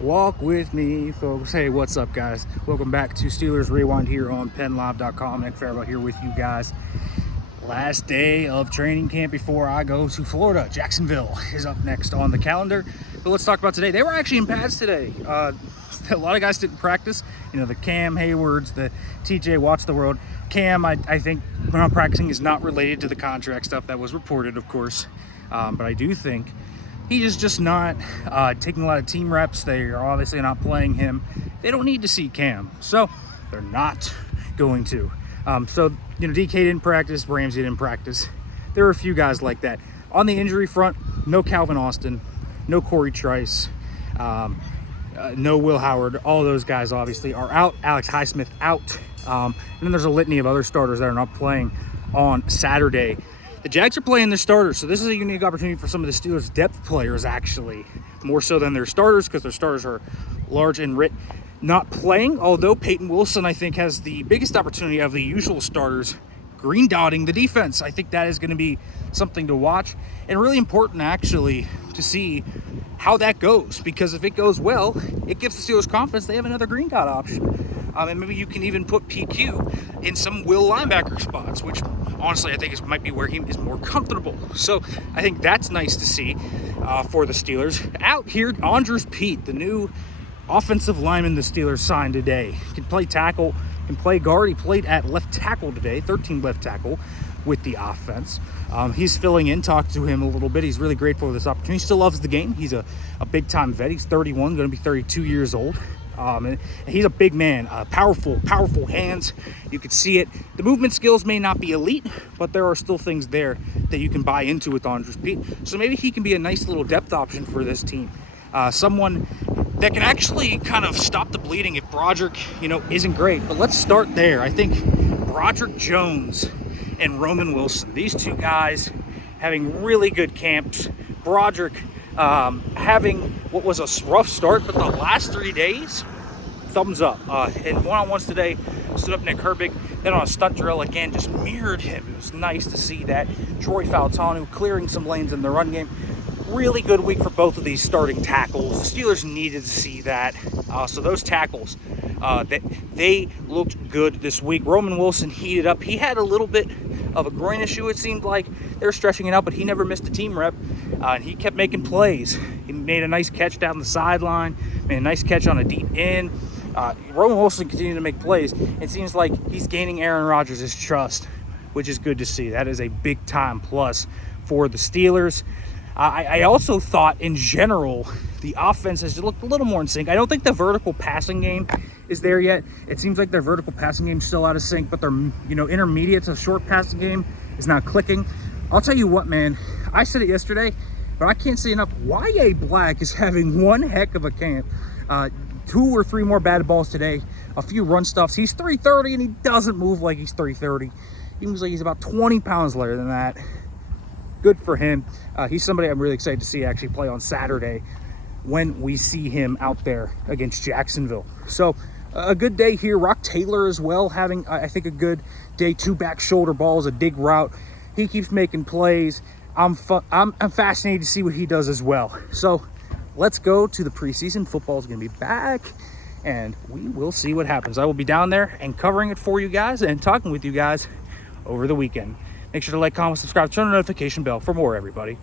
Walk with me, folks. Hey, what's up, guys? Welcome back to Steelers Rewind here on PennLive.com. Nick Farabaugh here with you guys. Last day of training camp before I go to Florida. Jacksonville is up next on the calendar. But let's talk about today. They were actually in pads today. A lot of guys didn't practice. You know, the Cam Haywards, the TJ Watts of the world. Cam, I think, when I'm practicing is not related to the contract stuff that was reported, of course. But I do think he is just not taking a lot of team reps. They are obviously not playing him. They don't need to see Cam, so they're not going to. So, you know, DK didn't practice, Ramsey didn't practice. There are a few guys like that. On the injury front, no Calvin Austin, no Corey Trice, no Will Howard. All those guys obviously are out. Alex Highsmith out. And then there's a litany of other starters that are not playing on Saturday. The Jags are playing their starters, so this is a unique opportunity for some of the Steelers' depth players, actually, more so than their starters, because their starters are large and writ not playing, although Peyton Wilson, I think, has the biggest opportunity of the usual starters green dotting the defense. I think that is going to be something to watch and really important, actually, to see how that goes, because if it goes well, it gives the Steelers confidence they have another green dot option. And maybe you can even put PQ in some will linebacker spots, which honestly I think might be where he is more comfortable. So I think that's nice to see for the Steelers. Out here, Andres Pete, the new offensive lineman the Steelers signed today. Can play tackle, can play guard. He played at left tackle today, 13 left tackle with the offense. He's filling in, talked to him a little bit. He's really grateful for this opportunity. He still loves the game. He's a big-time vet. He's 31, going to be 32 years old. And he's a big man, powerful hands. You could see it. The movement skills may not be elite, but there are still things there that you can buy into with Andres Pete. So maybe he can be a nice little depth option for this team. Someone that can actually kind of stop the bleeding if Broderick, isn't great. But let's start there. I think Broderick Jones and Roman Wilson, these two guys having really good camps. Broderick having what was a rough start, but the last 3 days, thumbs up. In one-on-ones today, stood up Nick Herbig, then on a stunt drill again, just mirrored him. It was nice to see that. Troy Fautanu clearing some lanes in the run game. Really good week for both of these starting tackles. The Steelers needed to see that. So those tackles, they looked good this week. Roman Wilson heated up. He had a little bit of a groin issue, it seemed like. They were stretching it out, but he never missed a team rep. And he kept making plays. He made a nice catch down the sideline, made a nice catch on a deep end. Roman Wilson continued to make plays. It seems like he's gaining Aaron Rodgers' trust, which is good to see. That is a big-time plus for the Steelers. I also thought, in general, the offense has looked a little more in sync. I don't think the vertical passing game is there yet. It seems like their vertical passing game is still out of sync, but their intermediate to short passing game is not clicking. I'll tell you what, man. I said it yesterday, but I can't say enough. Yahya Black is having one heck of a camp. 2 or 3 more batted balls today. A few run stuffs. He's 330, and he doesn't move like he's 330. He moves like he's about 20 pounds lighter than that. Good for him. He's somebody I'm really excited to see actually play on Saturday when we see him out there against Jacksonville. So a good day here. Rock Taylor as well, having, I think, a good day. 2 back shoulder balls, a dig route. He keeps making plays. I'm fascinated to see what he does as well. So let's go to the preseason. Football is going to be back, and we will see what happens. I will be down there and covering it for you guys and talking with you guys over the weekend. Make sure to like, comment, subscribe, turn on the notification bell for more, everybody.